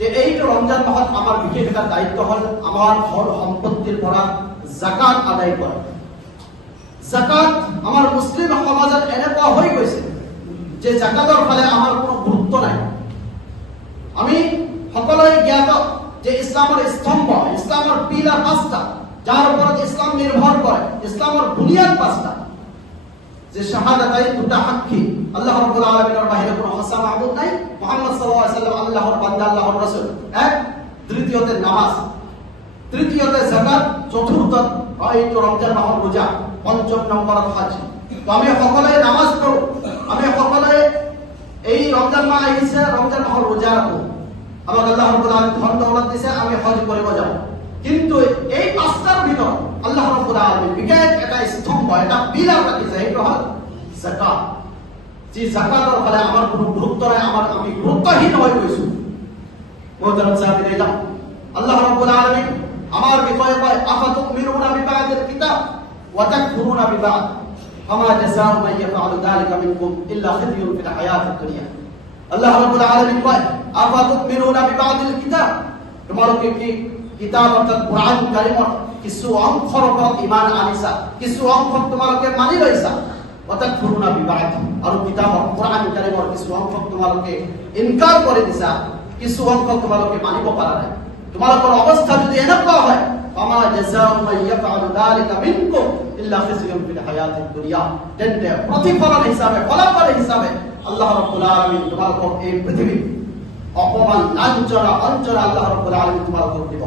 যে এই রমজান মাহত আমার বিশেষ একটা দায়িত্ব হল আমার ধন সম্পত্তির পৰা জাকাত আদায় কৰা। জাকাত আমার মুসলিম সমাজত এনেকুৱা হৈ গৈছে যে জাকাতৰ ফালে আমার কোনো গুরুত্ব নাই। আমি সকলোৱে জ্ঞাত যে ইসলামৰ স্তম্ভ, ইসলামৰ পিলার 5টা, যার উপর ইসলাম নির্ভর করে। ইসলামের বুনিয়াদ 5টা, যে শাহাদাতাইন, 2টা সাক্ষী, আল্লাহ রাব্বুল আলামিনের বাহিরে কোনো হাসা মাহবুব নাই, মুহাম্মদ সাল্লাল্লাহু আলাইহি ওয়াসাল্লাম আল্লাহর বান্দা, আল্লাহর রাসূল। এক, তৃতীয়তে নামাজ, তৃতীয়তে যাকাত, চতুর্থ এই রমজান মাহৰ রোজা, পঞ্চম নম্বৰত হজ। তো আমি সকলোৱে নামাজ পঢ়ো, আমি সকলোৱে এই রমজান মাহ আহিছে, রমজান মাহৰ রোজা রাখো, আমাক আল্লাহ রাব্বুল আলামিন ধন দৌলত দিছে, আমি হজ কৰিব যাওঁ। কিন্তু এই 5টার ভিতর আল্লাহ রাব্বুল আলামিন বিশেষ একটা স্তম্ভ, একটা পিলার রাখিছে, সেইটো হল যাকাত। যে যাকাতৰ ফালে আমার কোনো গুরুত্ব নাই, আমি গুরুত্বহীন হৈ গৈছো। মুহতারাম সাহাবীরা, আল্লাহ রাব্বুল আলামিন আমার বিষয়ে কয়, আফাতুমিনুনা বিবাদিল কিতাব ওয়া তাকফুরুনা বিবাদ ফামা জাযাউ মান ইয়াফআলু যালিকা মিনকুম ইল্লা খিzyুন ফিল হায়াতিদ দুনিয়া। আল্লাহ রাব্বুল আলামিন কয়, আফাতুমিনুনা বিবাদিল কিতাব, তোমালোকে কি কিতাব অর্থাৎ কোরআন কারিমর কিছু অংশৰ ওপৰত ঈমান আনিছা, কিছু অংশ তোমালোকে মানি লৈছা, ওয়া তাকফুরুনা বিবাদ, আৰু কিতাবৰ কোরআন কারিমর কিছু অংশ তোমালোকে ইনকার কৰি দিছা, কিছু অংশ তোমালোকে মানিব পাৰা নাই। তোমালোকৰ অৱস্থা যদি এনেকুৱা হয়, ফামা জাযাউ মান ইয়াফআলু যালিকা মিনকুম ইল্লা খিzyুন ফিল হায়াতিদ দুনিয়া, তেন্তে প্ৰতিফলন হিচাপে, ফলাফল হিচাপে আল্লাহ রাব্বুল আলামিন তোমালোকক এই পৃথিৱীত অপমান, লাঞ্ছনা, বঞ্চনা আল্লাহ রাব্বুল আলামিন তোমালোকক দিব।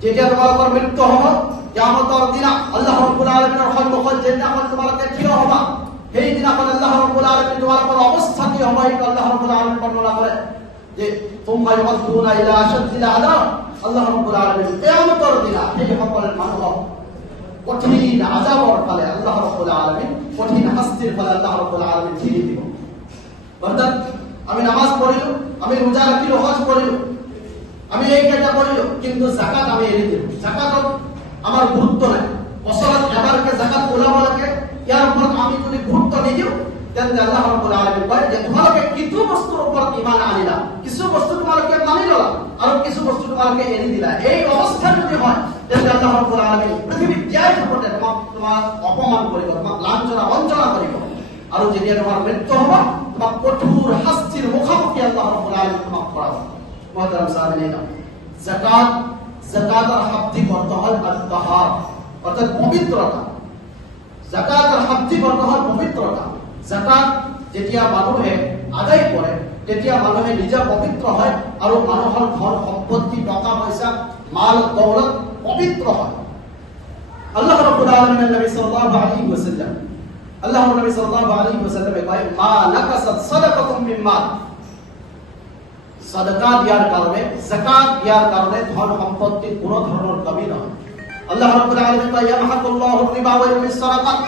যেতিয়া তোমালোকৰ মৃত্যু হ'ব, কিয়ামতৰ দিনা আল্লাহ রাব্বুল আলামিনৰ সন্মুখত যেদিনাখন তোমালোকে থিয় হ'বা, সেই দিনাখন আল্লাহ রাব্বুল আলামিন তোমালোকৰ অৱস্থা কি হ'ব, এইটো আল্লাহ রাব্বুল আলামিন বৰ্ণনা কৰে যে তুম্মা ইউআদুনা ইলা আশাদ্দিল আযাব। আল্লাহ রাব্বুল আলামিন কিয়ামতৰ দিনা সেই সকল মানুহক কঠিন আযাবৰ ফালে আল্লাহ রাব্বুল আলামিন, কঠিন শাস্তিৰ ফালে আল্লাহ রাব্বুল আলামিন ঠেলি দিব। অর্থাৎ আমি নামাজ পড়িলো, আমি রোজা রাখিলো, হজ করিলো, আমি এই কাজটা করিলো, কিন্তু যাকাত আমি এড়িয়ে দিলো। যাকাতত আমার গুরুত্ব নাই। বছৰত এবাৰকে যাকাত ওলাব লাগে, ইয়াৰ ওপৰত আমি যদি গুৰুত্ব নিদিওঁ, তেন্তে আল্লাহ রাব্বুল আলামিন কয় যে তোমালোকে কিছু বস্তুৰ ওপৰত ঈমান আনিলা, কিছু বস্তু তোমালোকে মানি ললা, আৰু কিছু বস্তু তোমালোকে এৰি দিলা। এই অৱস্থা যদি হয়, তেন্তে আল্লাহ রাব্বুল আলামিন পৃথিৱীত জীয়াই থাকোঁতে তোমাক অপমান কৰিব, তোমাক লাঞ্ছনা, বঞ্চনা কৰিব, আৰু যেতিয়া তোমাৰ মৃত্যু হ'ব, তোমাক কঠোৰ শাস্তিৰ মুখামুখি আল্লাহ রাব্বুল আলামিন তোমাক কৰাব। মুহতারাম সাহাবীনা, যাকাতৰ শাব্দিক অৰ্থ হ'ল আত-তাহার, অর্থাৎ পবিত্রতা। যাকাতৰ শাব্দিক অৰ্থ হ'ল পবিত্রতা। যাকাত যেতিয়া মানুহে আদায় কৰে, তেতিয়া মানুহে নিজে পবিত্ৰ হয়, আৰু মানুহৰ ধন সম্পত্তি, টকা পইচা, মাল দৌলত পবিত্ৰ হয়। আল্লাহ রাব্বুল আলামিন নবী সাল্লাল্লাহু আলাইহি ওয়াসাল্লাম, আল্লাহর নবী সাল্লাল্লাহু আলাইহি ওয়াসাল্লাম কয়, মা নাকাসাত সাদাকাতুম মিন মাল, সাদাকা দিয়ার কারণে, যাকাত দিয়ার কারণে ধন সম্পত্তির কোনো ধরনের কমি নয়। আল্লাহ রাব্বুল আলামিন কয়, ইয়ামহাকুল্লাহু রিবা ওয়া ইউরবিস সাদাকাত,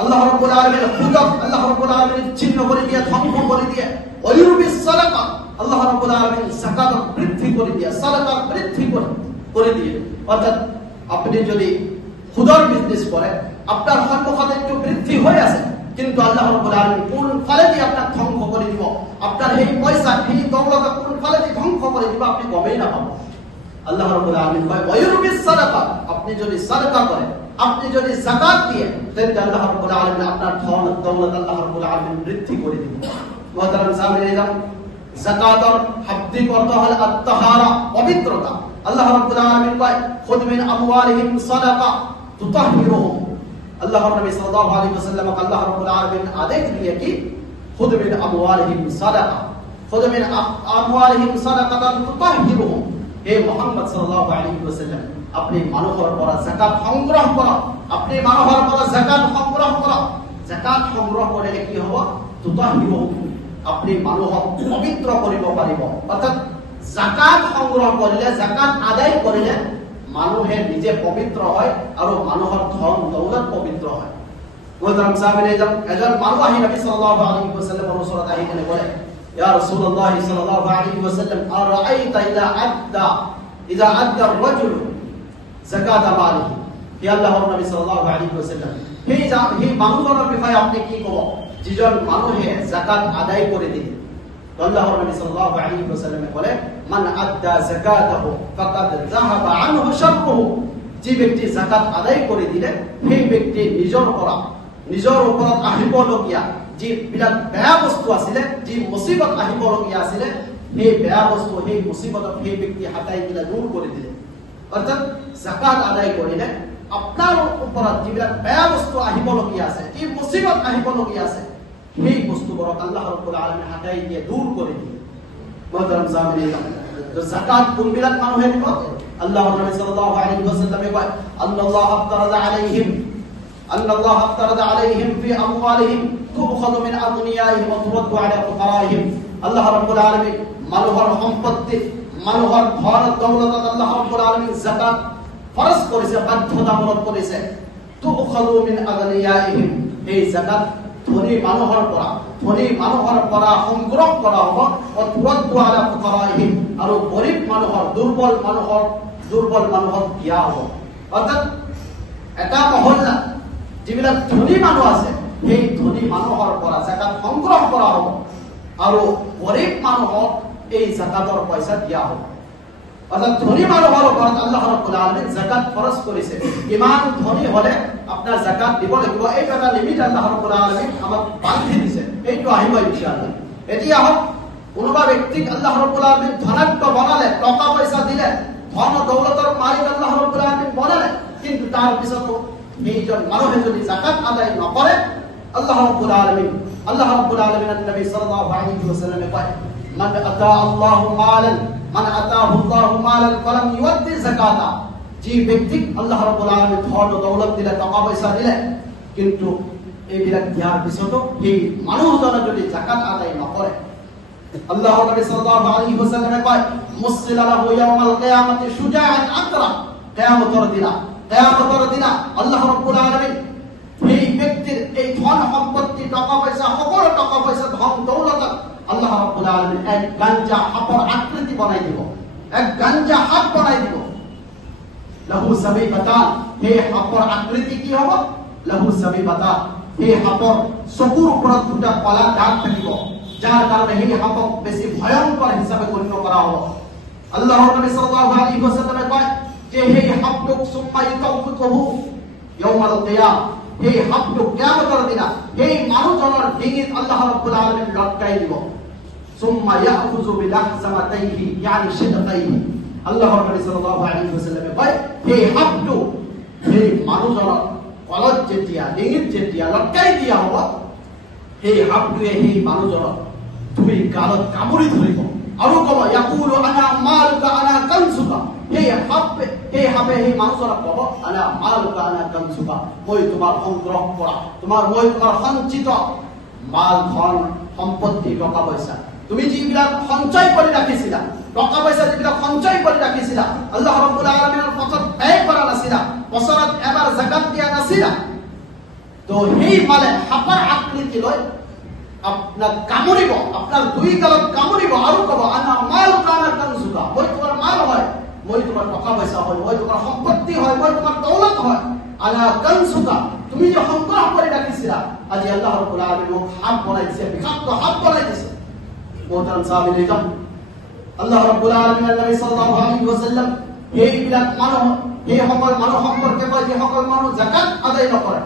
আল্লাহ রাব্বুল আলামিন খুদক আল্লাহ রাব্বুল আলামিন ছিন্ন করে দিয়ে, ধ্বংস করে দিয়ে, ওয়া ইউরবিস সাদাকাত, আল্লাহ রাব্বুল আলামিন যাকাত বৃদ্ধি করে দিয়ে, সাদাকা বৃদ্ধি করে দিয়ে। অর্থাৎ আপনি যদি খুদর বিজনেস করেন, আপনার সম্পদ একটু বৃদ্ধি হয়ে আছে, কিন্তু আল্লাহ রাব্বুল আলামিন কোন ফলে দিয়ে আপনার ধ্বংস করে দিব, আপনার এই পয়সা, এই দৌলত কোন ফলে দিয়ে ধ্বংস করে দিব, আপনি গমেই না পাবেন। আল্লাহ রাব্বুল আলামিন কয়, ওয়া ইউরবিস সাদাকা, আপনি যদি সাদাকা করেন, আপনি যদি যাকাত দিয়ে, তাহলে আল্লাহ রাব্বুল আলামিন আপনার ধন দৌলত আল্লাহ রাব্বুল আলামিন বৃদ্ধি করে দিবেন। মুহতারাম সাহাবীরা, যাকাতের শাব্দিক অর্থ হল আত-তাহারা, পবিত্রতা। আল্লাহ রাব্বুল আলামিন কয়, খুদ মিন আমওয়ালিহিম সাদাকা তুতাহহিরুহুম। আল্লাহর নবী সাল্লাল্লাহু আলাইহি ওয়াসাল্লাম আল্লাহ রাব্বুল আলামিন আদেশ দিয়ে কি, খুদ মিন আমওয়ালিহিম সাদাকা, খুদ মিন আমওয়ালিহিম সাদাকাতান তুতাহহিরুহুম। হে মুহাম্মদ সাল্লাল্লাহু আলাইহি ওয়াসাল্লাম, আপনি মানুষের পৰা যাকাত সংগ্রহ কৰক, আপনি মানুহৰ পৰা যাকাত সংগ্রহ কৰক। যাকাত সংগ্রহ কৰিলে কি হ'ব, তুতাহহিরুহুম, আপনি মানুহক পবিত্ৰ কৰিব পাৰিব। অৰ্থাৎ যাকাত সংগ্রহ কৰিলে, যাকাত আদায় কৰিলে মানুহে নিজে পবিত্ৰ হয়, আৰু মানুহৰ ধন দৌলত পবিত্ৰ হয়। মুহতারাম সাহাবীরা, এজন মানুহ আহি নবী সাল্লাল্লাহু আলাইহি ওয়াসাল্লামৰ ওচৰত আহি কেনে ক'লে, ইয়া রাসূলুল্লাহ সাল্লাল্লাহু আলাইহি ওয়াসাল্লাম, আরাআইতা ইযা আদ্দা আর-রাজুলু যাকাত মালিহি। হে আল্লাহৰ নবী সাল্লাল্লাহু আলাইহি ওয়াসাল্লাম, সেই মানুহজনৰ বিষয়ে আপনি কি ক'ব, যিজন মানুহে যাকাত আদায় কৰি দিলে। তো আল্লাহর নবী সাল্লাল্লাহু আলাইহি ওয়াসাল্লাম বলেন মান আদ্দা যাকাতাহু ফাকাদ যাহাবা আনহু শাররুহু, যে ব্যক্তি যাকাত আদায় করে দিলে সেই ব্যক্তি নিজৰ ওপৰত আহিবলগীয়া যি বিৰাট বেয়া বস্তু আছিলে, যি মুসিবত আহিবলগীয়া আছিলে, সেই বেয়া বস্তু সেই মুসিবতক সেই ব্যক্তি হাতাই দিলে, দূৰ কৰি দিলে। অৰ্থাৎ যাকাত আদায় কৰিলে আপোনাৰ ওপৰত যিবিলাক বেয়া বস্তু আহিবলগীয়া আছে, যি মুসিবত আহিবলগীয়া আছে, সেই বস্তুবোৰক আল্লাহ ৰাব্বুল আলামিন হাতাই দিয়ে, দূৰ কৰি দিয়ে। মহতৰম সাহাবীন, যাকাত কোনবিলাক মানুহে দিব? আল্লাহৰ নবী সাল্লাল্লাহু আলাইহি ওয়াসাল্লামে কয় আল্লাহ আফতারাদা আলাইহিম ফি আমওয়ালিহিম তুখযু মিন আগনিয়াইহিম ওয়া তুরাদ্দু আলা ফুকারাইহিম। আল্লাহ রাব্বুল আলামিন মানুহৰ সম্পত্তি, মানুহৰ ধন দৌলতত আল্লাহ রাব্বুল আলামিন যাকাত ফরজ করেছে, বাধ্যতামূলক করেছে। তুখযু মিন আগনিয়াইহিম, এই যাকাত ধনী মানুহৰ পৰা সংগ্ৰহ কৰা হ'ব। ওয়া তুরাদ্দু আলা ফুকারাইহিম, আৰু গৰীব মানুহৰ, দুৰ্বল মানুহক দিয়া হ'ব। অৰ্থাৎ এটা মহল্লা যিবিলাক ধনী মানুহ আছে, সেই ধনী মানুহৰ পৰা যাকাত সংগ্ৰহ কৰা হ'ব, আৰু গৰীব মানুহক এই যাকাতৰ পইচা দিয়া হ'ব। অর্থাৎ ধনী মানুহৰ ওপৰত আল্লাহ ৰাব্বুল আলামিন যাকাত ফৰজ কৰিছে। ইমান ধনী হলে আপোনাৰ যাকাত দিব লাগিব, এই এটা লিমিট আল্লাহ ৰাব্বুল আলামিন আমাক বান্ধি দিছে, এইটো আহিব ইনশাআল্লাহ। এতিয়া হওক কোনোবা ব্যক্তিক আল্লাহ ৰাব্বুল আলামিন ধনাঢ্য বনালে, টকা পইচা দিলে, ধন দৌলতৰ মালিক আল্লাহ ৰাব্বুল আলামিন বনালে, কিন্তু তাৰ পিছতো এইজন মানুহে যদি যাকাত আদায় নকৰে, আল্লাহ রাব্বুল আলামিন নবী সাল্লাল্লাহু আলাইহি ওয়াসাল্লামে কয় মান আতাহু আল্লাহু মালান ফালাম ইউদ্দি যাকাতা, যে ব্যক্তি আল্লাহ রাব্বুল আলামিন ধন দৌলত দিলে, টাকা পয়সা দিলে, কিন্তু এইবিলাক দিয়ার পিছতো এই মানুহজনে যদি যাকাত আদায় নকৰে, আল্লাহ নবী সাল্লাল্লাহু আলাইহি ওয়াসাল্লামে কয় মুসলিলা লাহু ইয়াউমাল কিয়ামাতি শুজাআন আকরা, কিয়ামতের দিনা আল্লাহ রাব্বুল আলামিন এই ব্যক্তির এই ধন সম্পত্তি, টাকা পয়সা, সকল টাকা পয়সা, ধন দৌলত আল্লাহ রাব্বুল আলামিন এক গাঞ্জা হাপর আকৃতি বানাই দিব, এক গাঞ্জা হাত বানাই দিব। লাহু সাবিবাতান, এই হাপর আকৃতি কি হবে? লাহু সাবিবাতান, এই হাপর চকুৰ ওপৰত দুটা কলা দাগ থাকিব, যাৰ কাৰণে এই হাপক বেছি ভয়ংকৰ হিচাপে গণ্য কৰা হ'ব। আল্লাহৰ নবী সাল্লাল্লাহু আলাইহি ওয়াসাল্লামে কয় যে এই হাপটোক সুম্মা ইউতাউফিকুহু ইয়াউমাল কিয়ামah, এই হাপটো কিয়ামতের দিনা এই মানুহজনৰ ডিঙিত আল্লাহ রাব্বুল আলামিন লটকাই দিব। সুম্মা ইয়াখুযু বিলাহজামাতাইহি ইয়ানি শিদকাইহি, আল্লাহর নবী সাল্লাল্লাহু আলাইহি ওয়াসাল্লামে কয় এই হাপটো এই মানুহজনৰ কলত যেতিয়া, ডিঙিত যেতিয়া লটকাই দিয়া হ'ব, এই হাপটোৱে এই মানুহজনক দুই গালত কামুৰি ধৰিব আৰু ক'ব ইয়াকুলু আনা মালুকা আনা কানজুকা, এই হাপে এই মানুহজনক ক'ব আনা মালুকা আনা কানজুকা, মই তোমাৰ সংগ্ৰহ কৰা, মই তোমাৰ সঞ্চিত মাল, ধন সম্পত্তি, টকা পইচা, তুমি যিবিলাক সঞ্চয় কৰি ৰাখিছিলা, টকা পইচা যিবিলাক সঞ্চয় কৰি ৰাখিছিলা, আল্লাহ ৰাব্বুল আলামিনৰ পথত ব্যয় কৰা নাছিলা, বছৰত এবাৰ যাকাত দিয়া নাছিলা, তো সেই মালে হাপৰ আকৃতি লৈ আপনার কামুরিব, আপনার দুই গালত কামুরিব আৰু কব আনা মালুকা আনা কানজুকা, মই তোমাৰ মাল হয়, মই তোমাৰ টকা পইচা হয়, মই তোমাৰ সম্পত্তি হয়, মই তোমাৰ দৌলত হয়, আনা কানজুকা, তুমি যে সংগ্ৰহ কৰি ৰাখিছিলা, আজি আল্লাহ ৰাব্বুল আলামিন মোক হাত বনাই দিছে, বিষাক্ত হাত বনাই দিছে। মোহতারাম সাহাবীন, আল্লাহ রাব্বুল আলামিন নবী সাল্লাল্লাহু আলাইহি ওয়াসাল্লাম এইবিলাক মানুহ, এই সকল মানুহ সম্পৰ্কে কয় যে সকল মানুহ যাকাত আদায় নকৰে।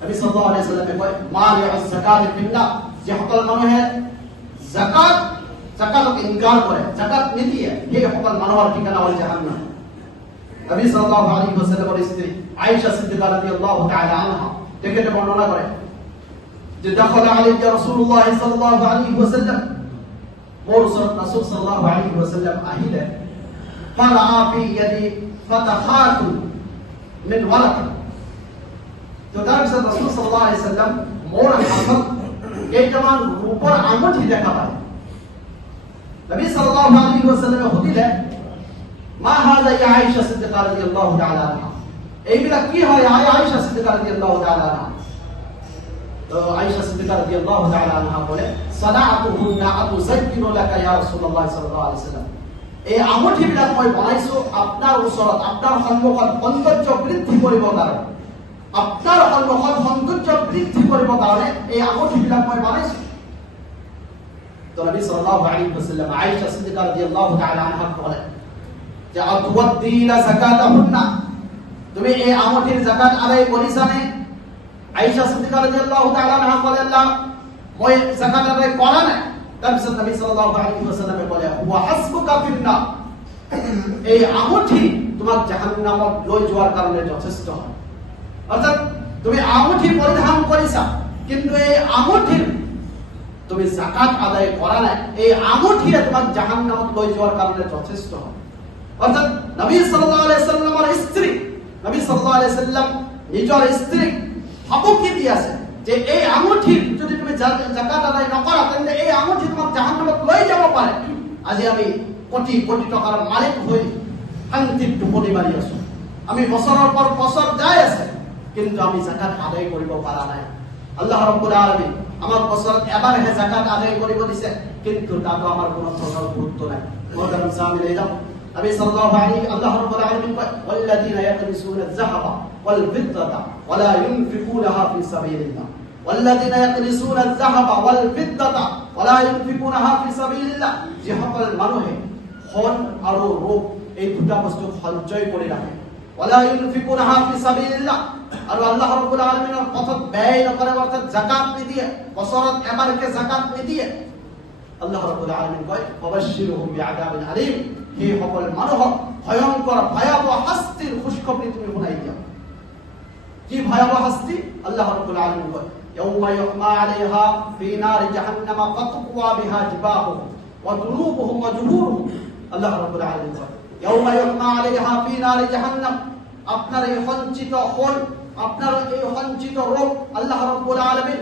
নবী সাল্লাল্লাহু আলাইহি ওয়াসাল্লামে কয় মালিউস যাকাত ফিন্নার, যে সকল মানুহে যাকাতক ইনকার কৰে, যাকাত নিদিয়ে, সেই সকল মানুহৰ ঠিকানা হ'ল জাহান্নাম। নবী সাল্লাল্লাহু আলাইহি ওয়াসাল্লামৰ স্ত্রী আয়েশা সিদ্দিকা রাদিয়াল্লাহু তাআলা আনহা তেখেতে বর্ণনা করে যে দাখালা আলাইহি রাসূলুল্লাহ সাল্লাল্লাহু আলাইহি ওয়াসাল্লাম, মোর ওসরত রাসূল সাল্লাল্লাহু আলাইহি ওয়াসাল্লাম আহিলে, ফারা ফি ইয়াদি ফাতাখাতু মিন ওয়ালাক, তো তার পিছত রাসূল সাল্লাল্লাহু আলাইহি ওয়াসাল্লাম মোর হাতত কেইটামান রূপৰ আঙুঠি দেখা পায়। নবী সাল্লাল্লাহু আলাইহি ওয়াসাল্লামে সুধিলে মা হাযা ইয়া আয়েশা সিদ্দিকা রাদিয়াল্লাহু তাআলা আনহা, এইবিলাক কি হয় আয়েশা সিদ্দিকা রাদিয়াল্লাহু তাআলা আনহা? তো আয়েশা সিদ্দিকা রাদিয়াল্লাহু তাআলা আনহা বলে সানাতুহুন্না আতুযাক্কিরু লাকা ইয়া রাসূলুল্লাহ সাল্লাল্লাহু আলাইহি ওয়াসাল্লাম, এই আঙুঠিবিলাক মই বনাইছো আপোনাৰ ওচৰত, আপোনাৰ সন্মুখত সৌন্দৰ্য বৃদ্ধি কৰিবৰ কাৰণে, আপনার সন্মুখত সৌন্দর্য বৃদ্ধি কৰিব কাৰণে এই আঙুঠিবিলাক মই বনাইছো। তো নবী সাল্লাল্লাহু আলাইহি ওয়াসাল্লাম আয়েশা সিদ্দিকা রাদিয়াল্লাহু তাআলা আনহা বলেন যে আতুওয়াদ্দিনা যাকাতাহুন্না, তুমি এই আমঠির যাকাত আদায় করিস না? আয়েশা সিদ্দিকা রাদিয়াল্লাহু তাআলা আনহা বলেন না, মই যাকাত আদায় করা না। তারপর নবী সাল্লাল্লাহু আলাইহি ওয়াসাল্লাম বলে ওয়া হাসবুকা ফিন্নার, এই আমঠি তোমার জাহান্নামত লই যাওয়ার কারণে যথেষ্ট হয়। অর্থাৎ তুমি আমঠি পরিধান করিস কিন্তু এই আমঠির তুমি যাকাত আদায় করা না, এই আমঠি তোমার জাহান্নামত লই যাওয়ার কারণে যথেষ্ট হয়। অর্থাৎ নবী সাল্লাল্লাহু আলাইহি ওয়াসাল্লামের স্ত্রী, নবী সাল্লাল্লাহু আলাইহি ওয়াসাল্লাম নিজের স্ত্রী হাবুকে দিয়েছে যে এই আমঠি যদি তুমি যাকাত আদায় না করো তাহলে এই আমঠি তোমার জাহান্নামত লই যাব পারে। আজি আমি কোটি কোটি টাকার মালিক হই, শান্তির টোপনি মারি আছো, আমি বছরের পর বছর যাই আছে কিন্তু আমি যাকাত আদায় কৰিব পাৰা নাই। আল্লাহ রাব্বুল আলামিন আমার বছৰত এবাৰ হে যাকাত আদায় কৰিব দিছে কিন্তু তাতো আমার কোনো ধৰণৰ গুরুত্ব নাই। মোহতারাম সামিল ইলাম, নবী সাল্লাল্লাহু আলাইহি আল্লাহ রাব্বুল আলামিন কয় ওয়াল্লাযীনা ইয়াকনিসুনা আয-যাহাবা ওয়াল ফিদ্দাতা ওয়া লা ইউনফিকুনাহা ফি সাবিলিল্লাহ, ওয়াল্লাযীনা ইয়াকনিসুনা আয-যাহাবা ওয়াল ফিদ্দাতা ওয়া লা ইউনফিকুনাহা ফি সাবিলিল্লাহ, যে সকল মানুহে সোণ আৰু ৰূপ এই দুটা বস্তু সঞ্চয় কৰি ৰাখে, ওয়া লা ইউনফিকুনাহা ফি সাবিলিল্লাহ, আৰু আল্লাহ রাব্বুল আলামিনৰ পথত ব্যয় নকৰে, অৰ্থাৎ যাকাত নিদিয়ে, বছৰত এবাৰকে যাকাত নিদিয়ে, আল্লাহ রাব্বুল আলামিন কয় ফাবাশশিরহুম বিআযাবিন আলীম, এই সকল মানুহক ভয়ংকৰ ভয়াবহ শাস্তিৰ খুশখবৰি তুমি শুনাই দিয়া। কি ভয়াবহ শাস্তি? আল্লাহ রাব্বুল আলামিন কয় ইয়াউমা ইউহমা আলাইহা ফি নারি জাহান্নামা ফাতুকওয়া বিহা জিবাহুম ওয়া জুনুবুহুম ওয়া জুহুরুহুম, আল্লাহ রাব্বুল আলামিন কয় ইয়াউমা ইউহমা আলাইহা ফি নারি জাহান্নাম, আপনার এই সঞ্চিত হল, আপনার এই সঞ্চিত রূপ আল্লাহ রাব্বুল আলামিন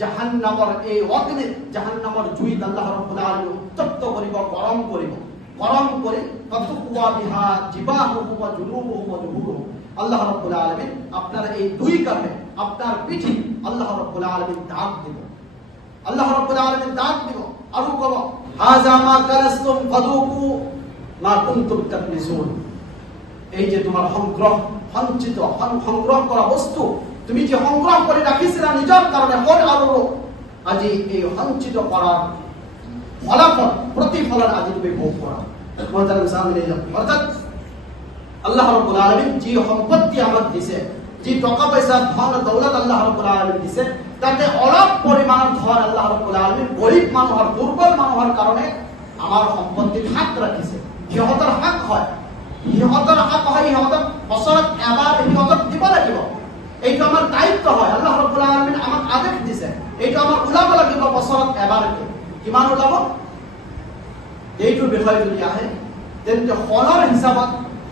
জাহান্নামৰ এই অগ্নি, জাহান্নামৰ জুইত আল্লাহ রাব্বুল আলামিন উত্তপ্ত কৰিব, গৰম কৰিব, গরম করে ফাতুকওয়া বিহা জিবাহুম ওয়া জুনুবুহুম ওয়া জুহুরুহুম, আল্লাহ রাব্বুল আলামিন আপনার এই দুই কাঁধে, আপনার পিঠে আল্লাহ রাব্বুল আলামিন দাগ দিব, আল্লাহ রাব্বুল আলামিন দাগ দিব আর কব হাযা মা কানাসতুম ফাযুকু মা কুনতুম তাকনিসুন, এই যে তোমার সংগ্রহ সঞ্চিত সংগ্রহ করা বস্তু, তুমি যে সংগ্রহ করে রাখিছিলা নিজের কারণে হল আৰু আজি এই সঞ্চিত করার ফলাফল প্রতিফলন আজি তুমি ভোগ করা। অর্থাৎ আল্লাহ রাব্বুল আলামিন যে সম্পত্তি আমাক দিছে, যে টাকা পয়সা ধন দৌলত আল্লাহ রাব্বুল আলামিন দিছে, তাতে অলপ পরিমাণৰ ধন আল্লাহ রাব্বুল আলামিন গরিব মানুহৰ, দুর্বল মানুহৰ কারণে আমার সম্পত্তিত হাত রাখিছে। সিহঁতৰ হাক হয়, সিহঁতৰ হাক হয়, সিহঁতক বছৰত এবাৰ সিহঁতক দিব লাগিব, এইটো আমাৰ দায়িত্ব হয়। আল্লাহ রাব্বুল আলামিন আমাক আদেশ দিছে, এইটো আমাক ওলাব লাগিব বছৰত এবাৰকে। কিমান ওলাব? এইটোৰ বিষয়ে যদি আহে তেন্তে সোণৰ হিচাপত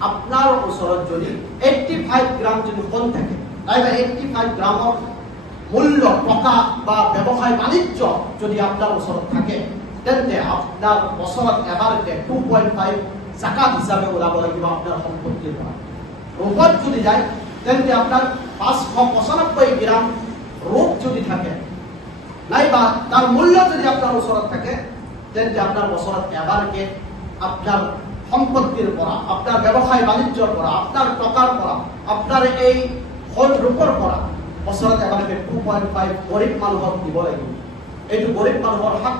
আপনার ওচৰত যদি 85 গ্রাম যদি সোণ থাকে, নাইবা 85 গ্রামৰ মূল্য টকা বা ব্যবসায় বাণিজ্য যদি আপনার ওচৰত থাকে, তেন্তে আপনার বছৰত এবাৰকে 2.5 যাকাত হিসাবে ওলাব লাগিব আপনার সম্পত্তিৰ পৰা। ৰূপত যদি যায় তেন্তে আপনার 595 গ্রাম রূপ যদি থাকে, নাইবা তার মূল্য যদি আপনার ওচৰত থাকে, তেন্তে আপনার বছৰত এবাৰকে আপনার সম্পত্তির পৰা, আপনার ব্যবসায় বাণিজ্যৰ পৰা, আপনার টকাৰ পৰা, আপনার এই হল রূপৰ পৰা বছৰত এবাৰকে 2.5 গরিব মানুহক দিব লাগিব। এইটো গরিব মানুহৰ হক।